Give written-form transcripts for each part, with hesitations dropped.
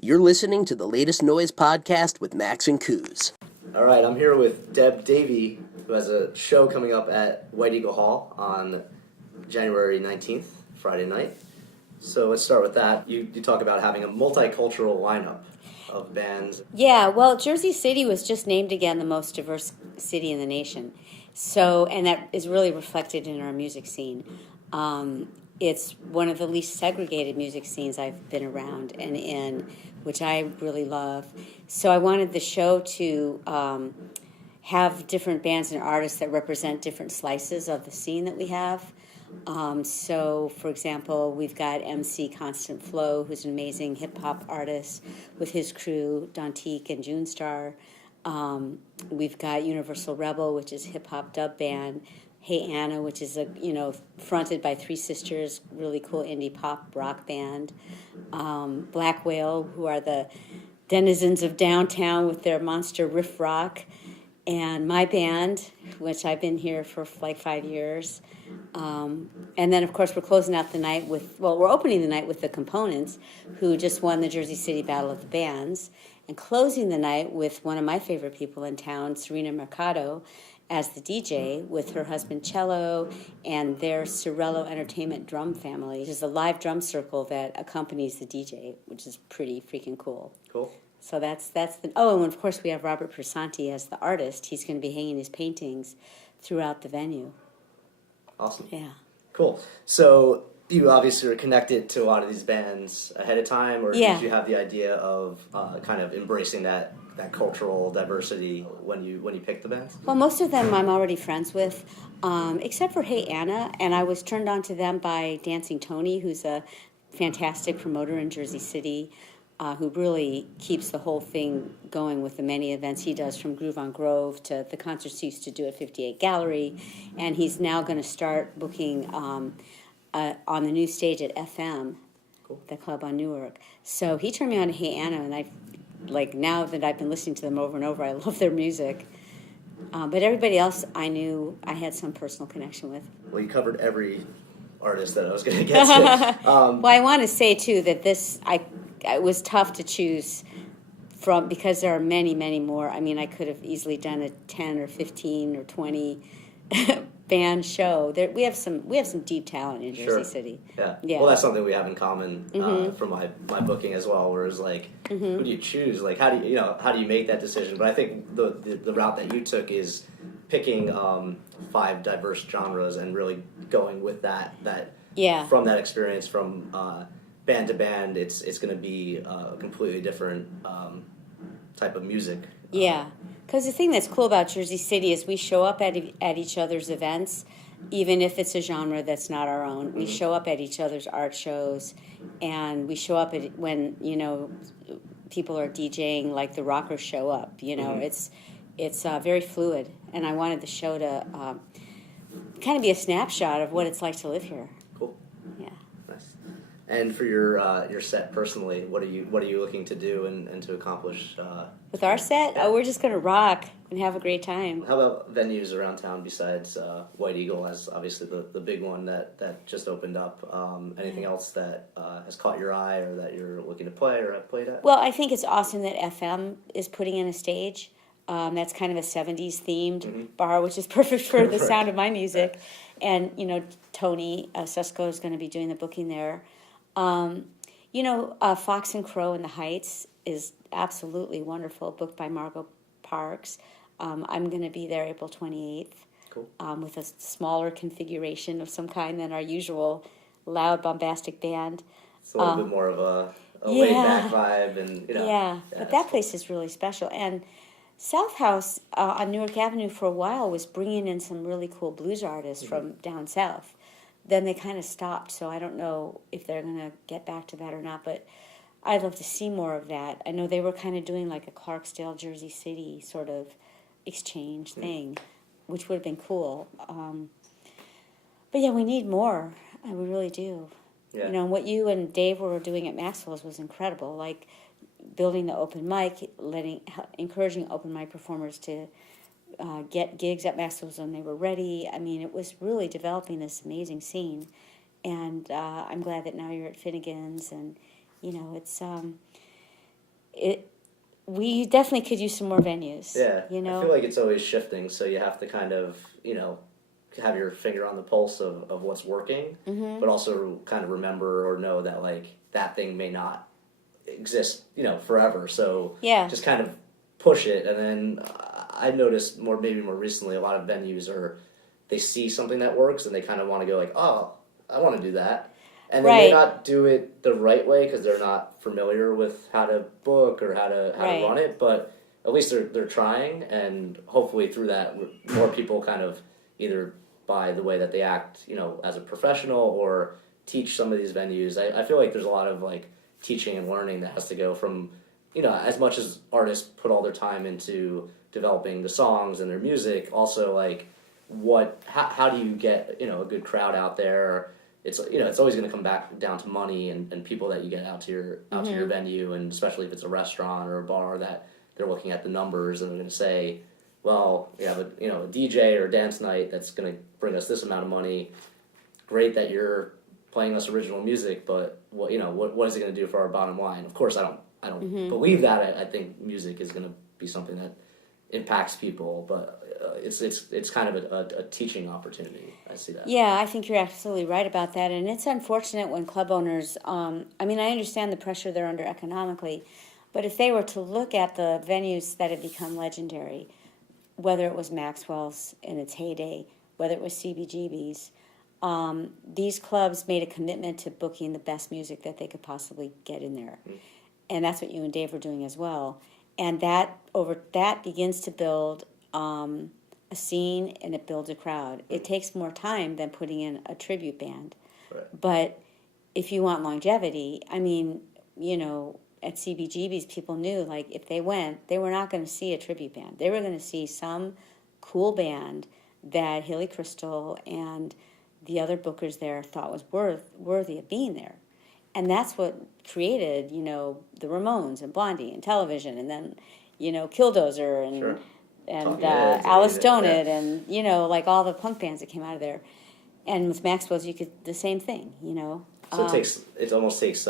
You're listening to the latest noise podcast with Max and Coos. All right, I'm here with Deb Devi, who has a show coming up at White Eagle Hall on January 19th, Friday night. So let's start with that. You talk about having a multicultural lineup of bands. Yeah, well, Jersey City was just named again the most diverse city in the nation. So, and that is really reflected in our music scene. It's one of the least segregated music scenes I've been around and in, which I really love. So I wanted the show to have different bands and artists that represent different slices of the scene that we have. So, for example, we've got MC Constant Flow, who's an amazing hip-hop artist with his crew, Dantique and June Star. We've got Universal Rebel, which is a hip-hop dub band. Hey Anna, which is fronted by three sisters, really cool indie pop rock band. Black Whale, who are the denizens of downtown with their monster riff rock. And my band, which I've been here for like 5 years. And then, of course, we're closing out the night we're opening the night with the Components, who just won the Jersey City Battle of the Bands, and closing the night with one of my favorite people in town, Serena Mercado, as the DJ with her husband Cello and their Cirello Entertainment drum family, which is a live drum circle that accompanies the DJ, which is pretty freaking cool. Cool. So that's and of course we have Robert Persanti as the artist. He's going to be hanging his paintings throughout the venue. Awesome. Yeah. Cool. So you obviously were connected to a lot of these bands ahead of time, or did you have the idea of kind of embracing that cultural diversity when you picked the bands? Well, most of them I'm already friends with, except for Hey Anna, and I was turned on to them by Dancing Tony, who's a fantastic promoter in Jersey City, who really keeps the whole thing going with the many events he does, from Groove on Grove to the concerts he used to do at 58 Gallery, and he's now going to start booking on the new stage at FM, cool, the club on Newark. So he turned me on to Hey Anna, and now that I've been listening to them over and over, I love their music. But everybody else I knew I had some personal connection with. Well, you covered every artist that I was going to get to. Well, I want to say, too, that it was tough to choose from, because there are many, many more. I mean, I could have easily done a 10 or 15 or 20 band show. We have some deep talent in Jersey City. Yeah. Well, that's something we have in common from my booking as well. Where it's like, who do you choose? Like, how do you make that decision? But I think the route that you took is picking 5 diverse genres and really going with that from that experience from band to band. It's going to be a completely different type of music. Yeah. Because the thing that's cool about Jersey City is we show up at each other's events, even if it's a genre that's not our own. We show up at each other's art shows, and we show up when people are DJing, like the rockers show up. It's very fluid, and I wanted the show to kind of be a snapshot of what it's like to live here. Cool. Yeah. Nice. And for your set personally, what are you looking to do and to accomplish? With our set, we're just going to rock and have a great time. How about venues around town besides White Eagle, as obviously the big one that just opened up? Anything else that has caught your eye or that you're looking to play or have played at? Well, I think it's awesome that FM is putting in a stage. That's kind of a 70s themed bar, which is perfect for the sound of my music. And, Tony Susko is going to be doing the booking there. Fox and Crow in the Heights is absolutely wonderful, booked by Margot Parks. I'm going to be there April 28th. Cool. With a smaller configuration of some kind than our usual loud, bombastic band. It's a little bit more of a laid-back vibe. And, but that place is really special. And South House on Newark Avenue for a while was bringing in some really cool blues artists from down south. Then they kind of stopped, so I don't know if they're going to get back to that or not, but I'd love to see more of that. I know they were kind of doing like a Clarksdale, Jersey City sort of exchange thing, which would have been cool. But yeah, we need more. We really do. Yeah. What you and Dave were doing at Maxwell's was incredible, like building the open mic, encouraging open mic performers to get gigs at Maxwell's when they were ready. I mean, it was really developing this amazing scene. And I'm glad that now you're at Finnegan's, and it's we definitely could use some more venues. Yeah, you know, I feel like it's always shifting, so you have to kind of, have your finger on the pulse of what's working, but also kind of remember or know that, like, that thing may not exist, forever. So just kind of push it. And then I noticed maybe more recently, a lot of venues they see something that works and they kind of want to go like, oh, I want to do that. And they may not do it the right way because they're not familiar with how to book or how to run it, but at least they're trying, and hopefully through that, more people kind of either by the way that they act, as a professional, or teach some of these venues. I feel like there's a lot of like teaching and learning that has to go from, as much as artists put all their time into developing the songs and their music, also like how do you get, a good crowd out there? It's always going to come back down to money and people that you get out to your venue, and especially if it's a restaurant or a bar that they're looking at the numbers and they're going to say, well, we have a DJ or a dance night that's going to bring us this amount of money. Great that you're playing us original music, but what is it going to do for our bottom line? Of course, I don't believe that. I think music is going to be something that impacts people, but it's kind of a teaching opportunity. I see that. Yeah, I think you're absolutely right about that, and it's unfortunate when club owners. I understand the pressure they're under economically, but if they were to look at the venues that have become legendary, whether it was Maxwell's in its heyday, whether it was CBGB's, these clubs made a commitment to booking the best music that they could possibly get in there, and that's what you and Dave were doing as well. And that begins to build a scene, and it builds a crowd. It takes more time than putting in a tribute band, but if you want longevity, at CBGB's, people knew, like, if they went, they were not going to see a tribute band. They were going to see some cool band that Hilly Crystal and the other bookers there thought was worthy of being there. And that's what created, the Ramones and Blondie and Television, and then, Killdozer and Alice Donut and, like all the punk bands that came out of there. And with Maxwell's, the same thing, So it almost takes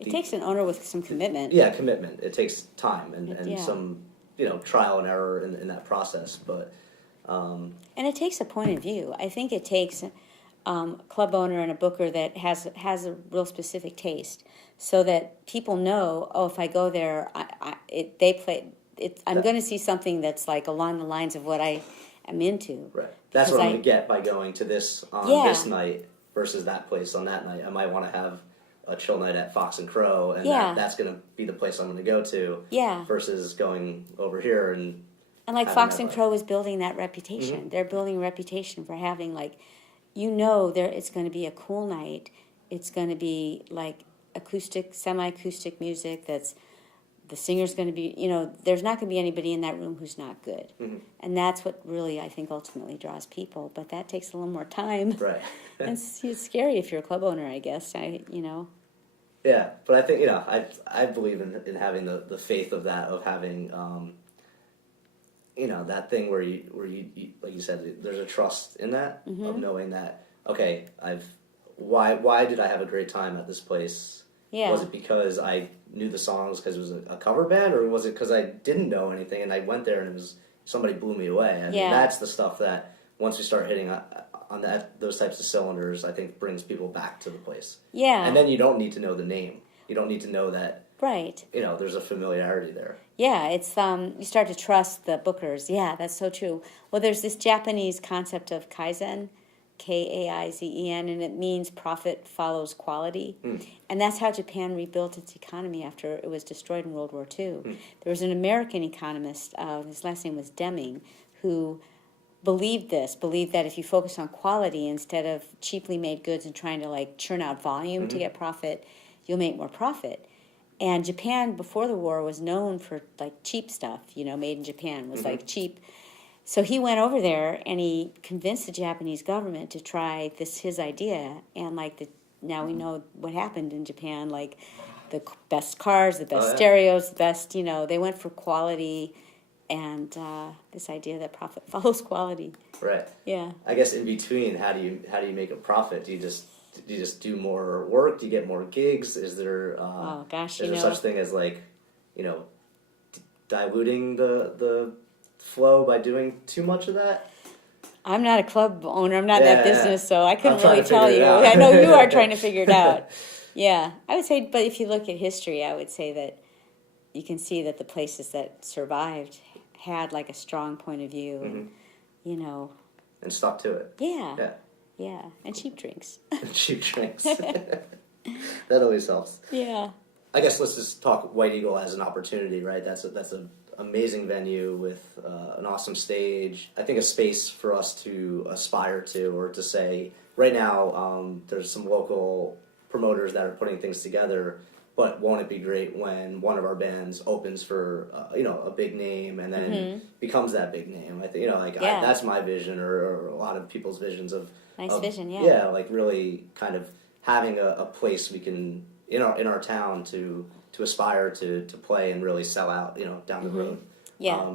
it takes an owner with some commitment. Yeah, commitment. It takes time and some, trial and error in that process. But and it takes a point of view. I think it takes a club owner and a booker that has a real specific taste, so that people know, oh, if I go there, I'm going to see something that's like along the lines of what I am into. Right. That's what I'm going to get by going to this on this night versus that place on that night. I might want to have a chill night at Fox and Crow, and that's going to be the place I'm going to go to. Yeah. Versus going over here and like Fox and Crow is building that reputation. Mm-hmm. They're building a reputation for having it's going to be a cool night. It's going to be like acoustic, semi-acoustic music. That's the singer's going to be. There's not going to be anybody in that room who's not good, and that's what really I think ultimately draws people. But that takes a little more time. Right. It's scary if you're a club owner, I guess. Yeah, but I think I believe in having the faith of that, of having that thing where you like you said, there's a trust in that, of knowing that, okay, why did I have a great time at this place? Yeah. Was it because I knew the songs because it was a cover band, or was it because I didn't know anything and I went there and it was somebody blew me away? I mean, that's the stuff that once we start hitting on those types of cylinders, I think brings people back to the place. Yeah. And then you don't need to know the name. You don't need to know that. Right. There's a familiarity there. Yeah, it's you start to trust the bookers. Yeah, that's so true. Well, there's this Japanese concept of Kaizen, Kaizen, and it means profit follows quality. And that's how Japan rebuilt its economy after it was destroyed in World War II. There was an American economist, his last name was Deming, who believed that if you focus on quality instead of cheaply made goods and trying to churn out volume to get profit, you'll make more profit. And Japan before the war was known for cheap stuff, made in Japan was cheap. So he went over there and he convinced the Japanese government to try his idea, and now we know what happened in Japan, the best cars, the best stereos, the best, they went for quality and this idea that profit follows quality. Right. Yeah. I guess in between, how do you make a profit? Do you just do more work? Do you get more gigs? Is there is there such thing as diluting the flow by doing too much of that? I'm not a club owner. I'm not in that business, so I couldn't I'm trying really to tell figure you. it out. I know you are trying to figure it out. Yeah, I would say, but if you look at history, I would say that you can see that the places that survived had like a strong point of view, and and stuck to it. Yeah, and cheap drinks. Cheap drinks. That always helps. Yeah. I guess let's just talk White Eagle as an opportunity, right? That's an amazing venue with an awesome stage. I think a space for us to aspire to, or to say, right now, there's some local promoters that are putting things together, but won't it be great when one of our bands opens for a big name and then becomes that big name? I think that's my vision, or a lot of people's visions of vision, yeah. Yeah, like really kind of having a place we can in our town to aspire to play and really sell out, down the road. Yeah.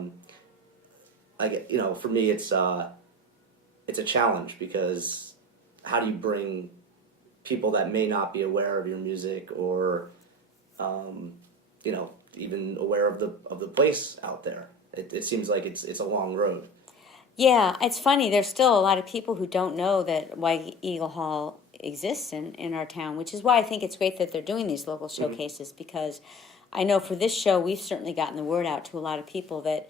I get, for me it's a challenge, because how do you bring people that may not be aware of your music, or even aware of the place out there? It seems like it's a long road. Yeah, it's funny. There's still a lot of people who don't know that White Eagle Hall exists in our town, which is why I think it's great that they're doing these local showcases, because I know for this show, we've certainly gotten the word out to a lot of people that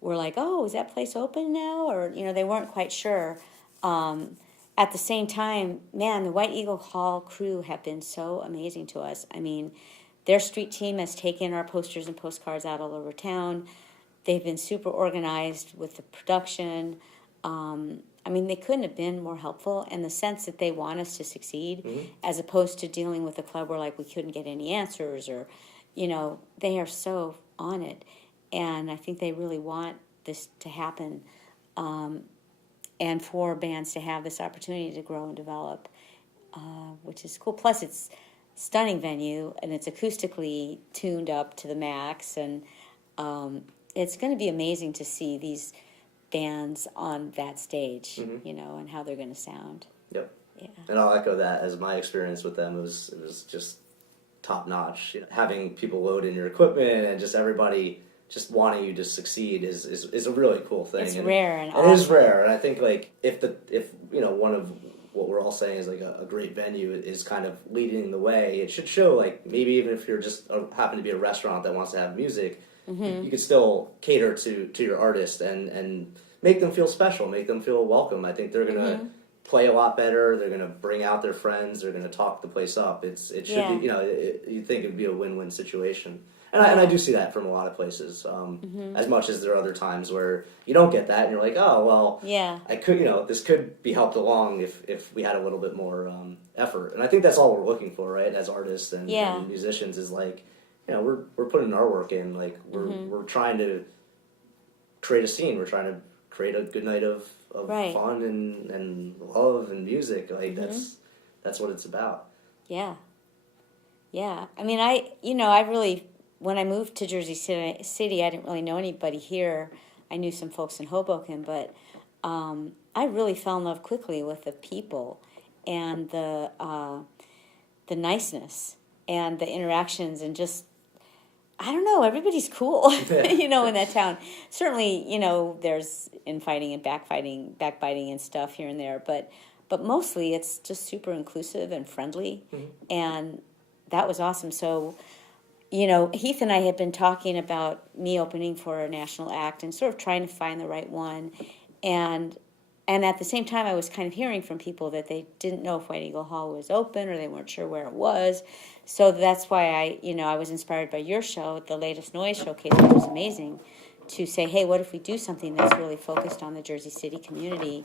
were like, oh, is that place open now? Or, they weren't quite sure. At the same time, man, the White Eagle Hall crew have been so amazing to us. I mean, their street team has taken our posters and postcards out all over town. They've been super organized with the production. They couldn't have been more helpful in the sense that they want us to succeed, as opposed to dealing with a club where we couldn't get any answers, or, they are so on it. And I think they really want this to happen, and for bands to have this opportunity to grow and develop, which is cool. Plus, it's stunning venue, and it's acoustically tuned up to the max, and it's going to be amazing to see these bands on that stage, and how they're going to sound. Yep. Yeah. And I'll echo that, as my experience with them. It was just top notch. Having people load in your equipment and just everybody just wanting you to succeed is a really cool thing. It's rare and awesome. It is rare, and I think if one of what we're all saying is a great venue is kind of leading the way, it should show, maybe even if you're just happen to be a restaurant that wants to have music, you could still cater to your artist and make them feel special, make them feel welcome. I think they're gonna play a lot better. They're gonna bring out their friends. They're gonna talk the place up. It should be, you'd think it'd be a win-win situation. And I do see that from a lot of places. As much as there are other times where you don't get that, and you're like, oh well, I could, this could be helped along if we had a little bit more effort. And I think that's all we're looking for, right? As artists and musicians, is we're putting our work in. We're trying to create a scene. We're trying to create a good night of fun and love and music. That's what it's about. Yeah. I really, when I moved to Jersey City, I didn't really know anybody here. I knew some folks in Hoboken, but I really fell in love quickly with the people and the niceness and the interactions, and just, I don't know, everybody's cool, in that town. Certainly, there's infighting and backbiting and stuff here and there, but mostly it's just super inclusive and friendly, and that was awesome. So, Heath and I had been talking about me opening for a national act and sort of trying to find the right one, and at the same time I was kind of hearing from people that they didn't know if White Eagle Hall was open, or they weren't sure where it was. So that's why I was inspired by your show, the latest Noise Showcase, which was amazing, to say, hey, what if we do something that's really focused on the Jersey City community,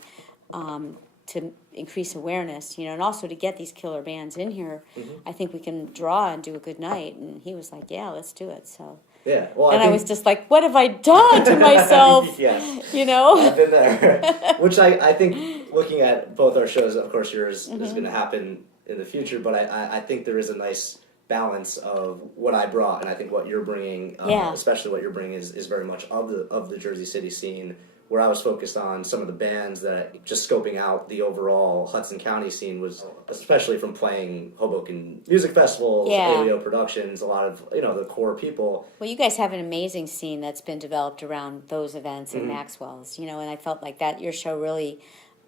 to increase awareness, and also to get these killer bands in here. I think we can draw and do a good night. And he was like, yeah, let's do it. So yeah, well, I was just like, what have I done to myself? Yes. I've been there. Which I think, looking at both our shows, of course yours is going to happen in the future, but I think there is a nice balance of what I brought, and I think what you're bringing, especially what you're bringing, is very much of the Jersey City scene, where I was focused on some of the bands that just scoping out the overall Hudson County scene was, especially from playing Hoboken music festivals, ALEO productions, a lot of, the core people. Well, you guys have an amazing scene that's been developed around those events in Maxwell's, and I felt like that your show really,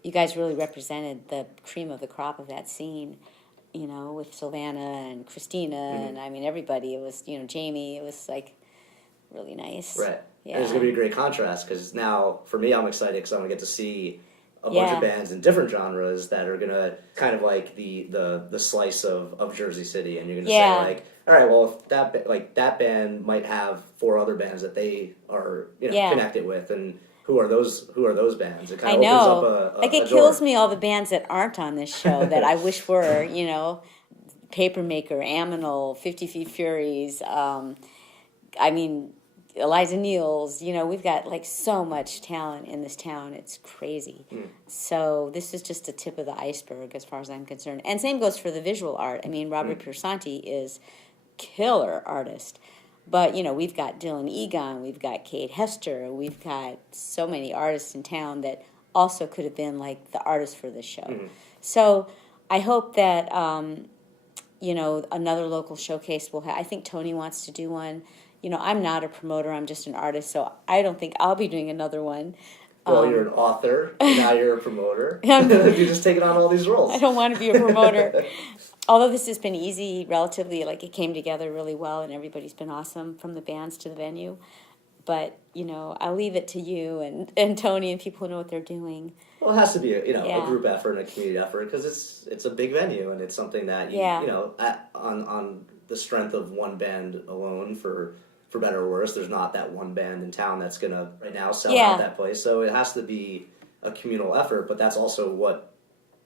you guys really represented the cream of the crop of that scene, with Sylvana and Christina and I mean everybody. It was, Jamie, it was like really nice. Right. Yeah. And it's going to be a great contrast because now, for me, I'm excited because I'm going to get to see a bunch of bands in different genres that are going to kind of like the slice of Jersey City, and you're going to say like, all right, well, if that band might have 4 other bands that they are connected with, and who are those bands? It kind of opens up a it kills me all the bands that aren't on this show that I wish were, Papermaker, Aminal, 50 Feet Furies, Eliza Neals, we've got like so much talent in this town. It's crazy. So this is just the tip of the iceberg as far as I'm concerned. And same goes for the visual art. I mean, Robert Piersanti is killer artist. But, we've got Dylan Egon, we've got Kate Hester, we've got so many artists in town that also could have been like the artists for this show. So I hope that, another local showcase will have. I think Tony wants to do one. I'm not a promoter, I'm just an artist, so I don't think I'll be doing another one. Well, you're an author, now you're a promoter. You're just taking on all these roles. I don't want to be a promoter. Although this has been easy, relatively, like it came together really well, and everybody's been awesome from the bands to the venue. But, I'll leave it to you and Tony and people who know what they're doing. Well, it has to be a group effort and a community effort because it's a big venue, and it's something that, on the strength of one band alone, for better or worse, there's not that one band in town that's going to right now sell out that place. So it has to be a communal effort, but that's also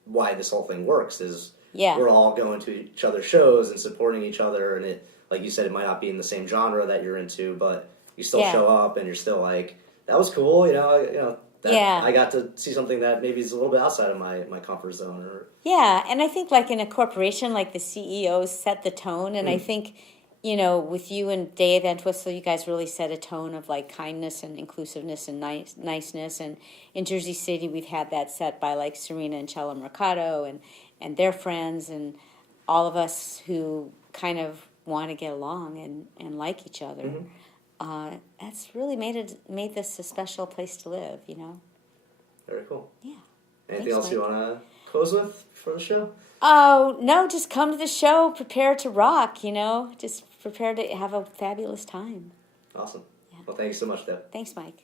why this whole thing works is we're all going to each other's shows and supporting each other, and it, like you said, it might not be in the same genre that you're into, but you still show up and you're still like, that was cool, I got to see something that maybe is a little bit outside of my comfort zone. And I think like in a corporation, like the CEOs set the tone, and I think, with you and Dave Entwistle, you guys really set a tone of like kindness and inclusiveness and niceness, and in Jersey City we've had that set by like Serena and Chella Mercado and their friends and all of us who kind of want to get along and like each other. That's really made this a special place to live, Very cool. Yeah. Anything else you want to close with for the show? Oh, no, just come to the show, prepare to rock, just prepare to have a fabulous time. Awesome. Yeah. Well, thank you so much, Deb. Thanks, Mike.